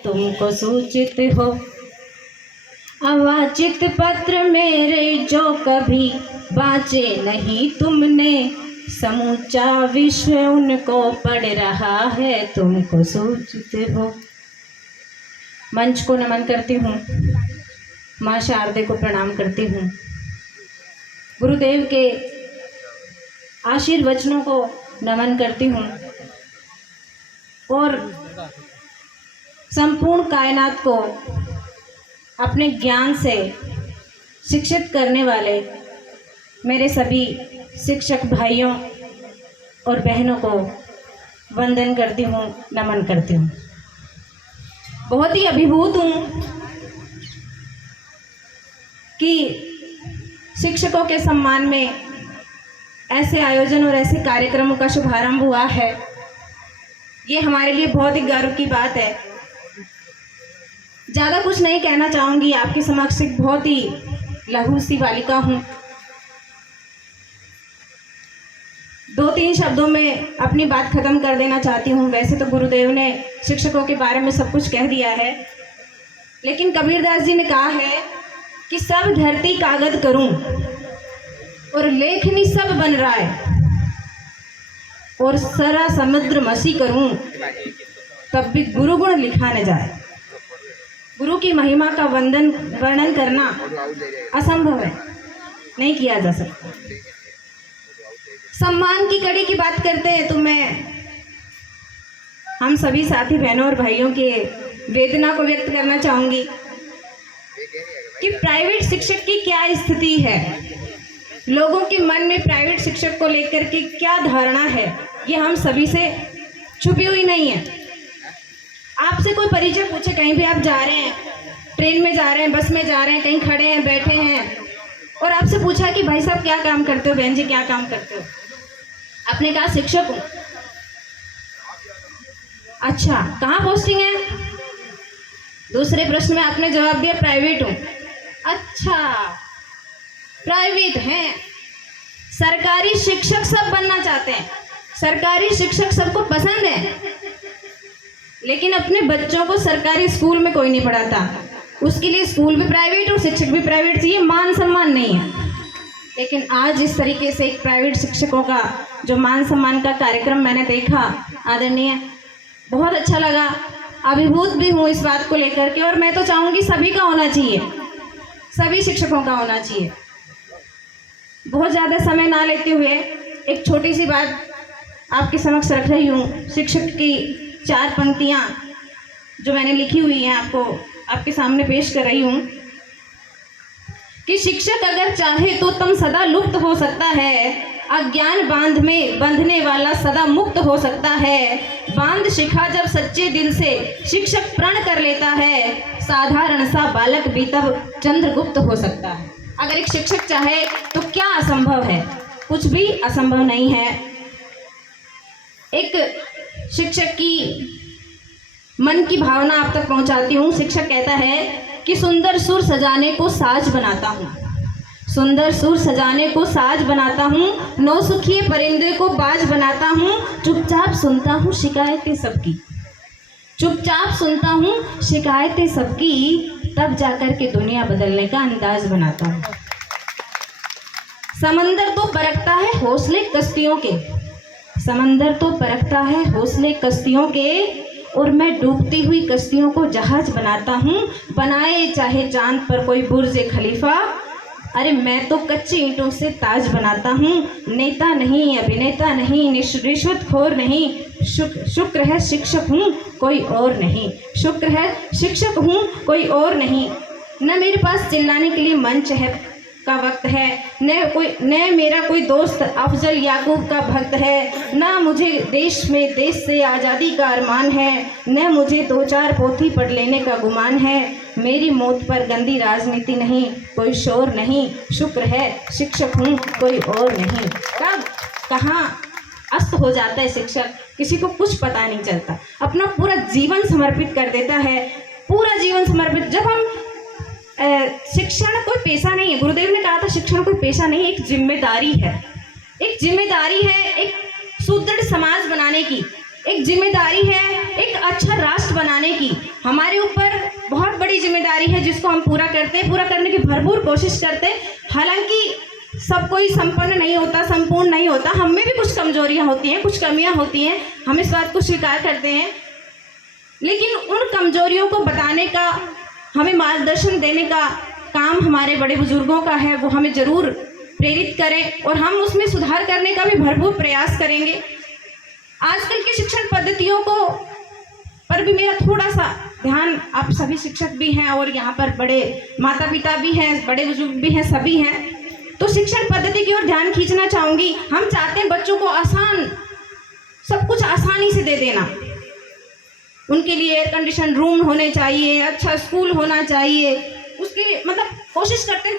तुमको सूचित हो। अवाचित पत्र मेरे जो कभी बाँचे नहीं तुमने, समूचा विश्व उनको पढ़ रहा है, तुमको सूचित हो। मंच को नमन करती हूँ, माँ शारदे को प्रणाम करती हूँ, गुरुदेव के आशीर्वचनों को नमन करती हूँ और संपूर्ण कायनात को अपने ज्ञान से शिक्षित करने वाले मेरे सभी शिक्षक भाइयों और बहनों को वंदन करती हूँ, नमन करती हूँ। बहुत ही अभिभूत हूँ कि शिक्षकों के सम्मान में ऐसे आयोजन और ऐसे कार्यक्रमों का शुभारंभ हुआ है। ये हमारे लिए बहुत ही गर्व की बात है। ज़्यादा कुछ नहीं कहना चाहूँगी, आपके समक्ष एक बहुत ही लघु सी बालिका हूँ। 2-3 शब्दों में अपनी बात खत्म कर देना चाहती हूँ। वैसे तो गुरुदेव ने शिक्षकों के बारे में सब कुछ कह दिया है, लेकिन कबीरदास जी ने कहा है कि सब धरती कागज करूं और लेखनी सब बन रहा है, और सारा समुद्र मसी करूं तब भी गुरु गुण लिखा न जाए। गुरु की महिमा का वर्णन करना असंभव है, नहीं किया जा सकता। सम्मान की कड़ी की बात करते हैं तो मैं हम सभी साथी बहनों और भाइयों के वेदना को व्यक्त करना चाहूँगी कि प्राइवेट शिक्षक की क्या स्थिति है, लोगों के मन में प्राइवेट शिक्षक को लेकर के क्या धारणा है, ये हम सभी से छुपी हुई नहीं है। आपसे कोई परिचय पूछे, कहीं भी आप जा रहे हैं, ट्रेन में जा रहे हैं, बस में जा रहे हैं, कहीं खड़े हैं, बैठे हैं, और आपसे पूछा कि भाई साहब क्या काम करते हो, बहन जी क्या काम करते हो, आपने कहा शिक्षक हूँ। अच्छा, कहाँ पोस्टिंग है? दूसरे प्रश्न में आपने जवाब दिया प्राइवेट हूँ। अच्छा, प्राइवेट हैं। सरकारी शिक्षक सब बनना चाहते हैं, सरकारी शिक्षक सबको पसंद है, लेकिन अपने बच्चों को सरकारी स्कूल में कोई नहीं पढ़ाता। उसके लिए स्कूल भी प्राइवेट और शिक्षक भी प्राइवेट चाहिए, मान सम्मान नहीं है। लेकिन आज इस तरीके से एक प्राइवेट शिक्षकों का जो मान सम्मान का कार्यक्रम मैंने देखा, आदरणीय, बहुत अच्छा लगा। अभिभूत भी हूँ इस बात को लेकर के, और मैं तो चाहूँगी सभी का होना चाहिए, सभी शिक्षकों का होना चाहिए। बहुत ज़्यादा समय ना लेते हुए एक छोटी सी बात आपके समक्ष रख रही हूँ। शिक्षक की 4 पंक्तियाँ जो मैंने लिखी हुई हैं आपको आपके सामने पेश कर रही हूँ कि शिक्षक अगर चाहे तो तम सदा लुप्त हो सकता है, अज्ञान बांध में बंधने वाला सदा मुक्त हो सकता है। बांध शिखा जब सच्चे दिल से शिक्षक प्रण कर लेता है, साधारण सा बालक भी तब चंद्रगुप्त हो सकता है। अगर एक शिक्षक चाहे तो क्या असंभव है? कुछ भी असंभव नहीं है। एक शिक्षक की मन की भावना आप तक पहुंचाती हूँ। शिक्षक कहता है कि सुंदर सुर सजाने को साज बनाता हूँ, सुंदर सुर सजाने को साज बनाता हूँ, नौसुखिए परिंदे को बाज बनाता हूँ, चुपचाप सुनता हूँ शिकायतें सबकी, चुपचाप सुनता हूँ शिकायतें सबकी, तब जाकर के दुनिया बदलने का अंदाज बनाता हूँ। समंदर तो परखता है हौसले कश्तियों के, समंदर तो परखता है हौसले कश्तियों के, और मैं डूबती हुई कश्तियों को जहाज बनाता हूँ। बनाए चाहे चांद पर कोई बुर्ज खलीफा, अरे मैं तो कच्ची ईंटों से ताज बनाता हूँ। नेता नहीं, अभिनेता नहीं, रिश्वतखोर नहीं, शुक्र है शिक्षक हूँ कोई और नहीं, शुक्र है शिक्षक हूँ कोई और नहीं। न मेरे पास चिल्लाने के लिए मंच है का वक्त है, न मेरा कोई दोस्त अफजल याकूब का भक्त है, न मुझे देश से आज़ादी का अरमान है, न मुझे 2-4 पोथी पढ़ लेने का गुमान है। मेरी मौत पर गंदी राजनीति नहीं, कोई शोर नहीं, शुक्र है शिक्षक हूँ कोई और नहीं। कब कहाँ अस्त हो जाता है शिक्षक, किसी को कुछ पता नहीं चलता। अपना पूरा जीवन समर्पित कर देता है, पूरा जीवन समर्पित। जब हम शिक्षण कोई पेशा नहीं है, गुरुदेव ने कहा था शिक्षण कोई पेशा नहीं, एक जिम्मेदारी है, एक जिम्मेदारी है एक सुदृढ़ समाज बनाने की, एक जिम्मेदारी है एक अच्छा राष्ट्र बनाने की। हमारे ऊपर बहुत बड़ी जिम्मेदारी है जिसको हम पूरा करते हैं, पूरा करने की भरपूर कोशिश करते हैं। हालांकि सब कोई संपन्न नहीं होता, संपूर्ण नहीं होता, हम में भी कुछ कमजोरियां होती हैं, कुछ कमियां होती हैं, हम इस बात को स्वीकार करते हैं। लेकिन उन कमजोरियों को बताने का, हमें मार्गदर्शन देने का काम हमारे बड़े बुजुर्गों का है। वो हमें ज़रूर प्रेरित करें और हम उसमें सुधार करने का भी भरपूर प्रयास करेंगे। आजकल की शिक्षण पद्धतियों को पर भी मेरा थोड़ा सा ध्यान, आप सभी शिक्षक भी हैं और यहाँ पर बड़े माता पिता भी हैं, बड़े बुजुर्ग भी हैं, सभी हैं, तो शिक्षण पद्धति की ओर ध्यान खींचना चाहूँगी। हम चाहते हैं बच्चों को आसान, सब कुछ आसानी से दे देना। उनके लिए एयर कंडीशन रूम होने चाहिए, अच्छा स्कूल होना चाहिए, उसके लिए मतलब कोशिश करते हैं